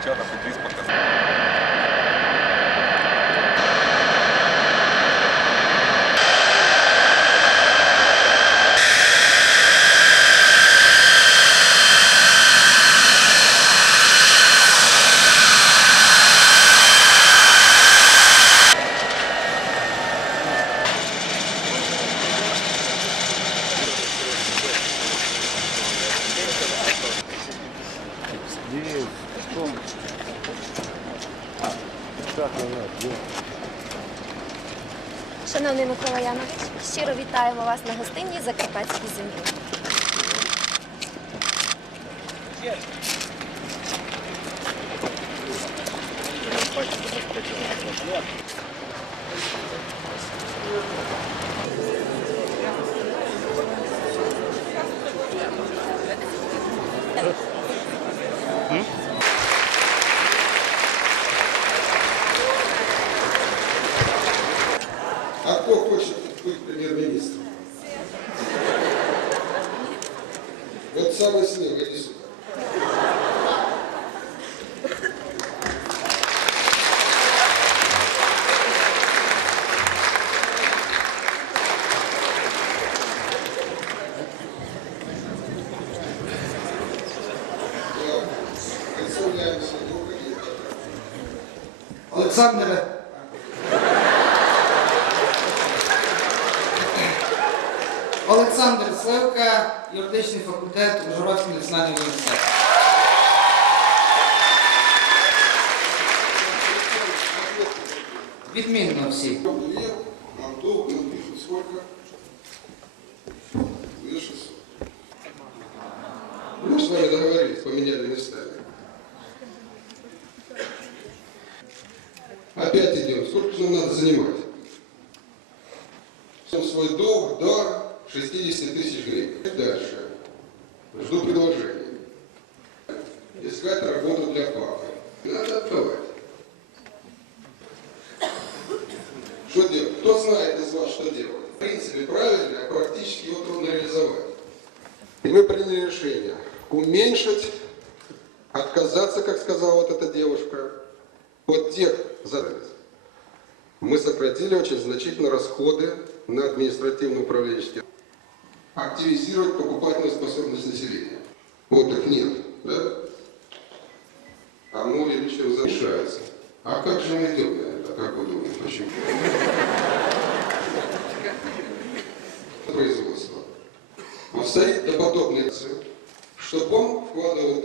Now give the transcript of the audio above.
дівчата підвіз показати. Шановний Микола Янович, щиро вітаємо вас на гостинній Закарпатській землі. А кто хочет быть премьер-министром? Вот самый смелый, иди сюда. Да. Олександр Сливка, юридичний факультет Ужгородський національний університет. Відмінно всі. Лев, нам долго напишут сколько? Две шестьсот. Мы с вами договорились, поменяли местами. Опять идем. Сколько же нам надо занимать? Всем свой долг до 60 тысяч гривен. Дальше. Жду предложения. Искать работу для папы. Надо отдавать. Что делать? Кто знает из вас, что делать? В принципе, правильно, а практически его трудно реализовать. И мы приняли решение уменьшить, отказаться, как сказала вот эта девушка, от тех задач. Мы сократили очень значительно расходы на административно-управленческие. Активизировать покупательную способность населения. Вот их нет, да? А мы увеличиваем замешается. А как же мы идем на это? Как вы думаете, почему? производства. Он стоит до подобной цели, чтобы он вкладывал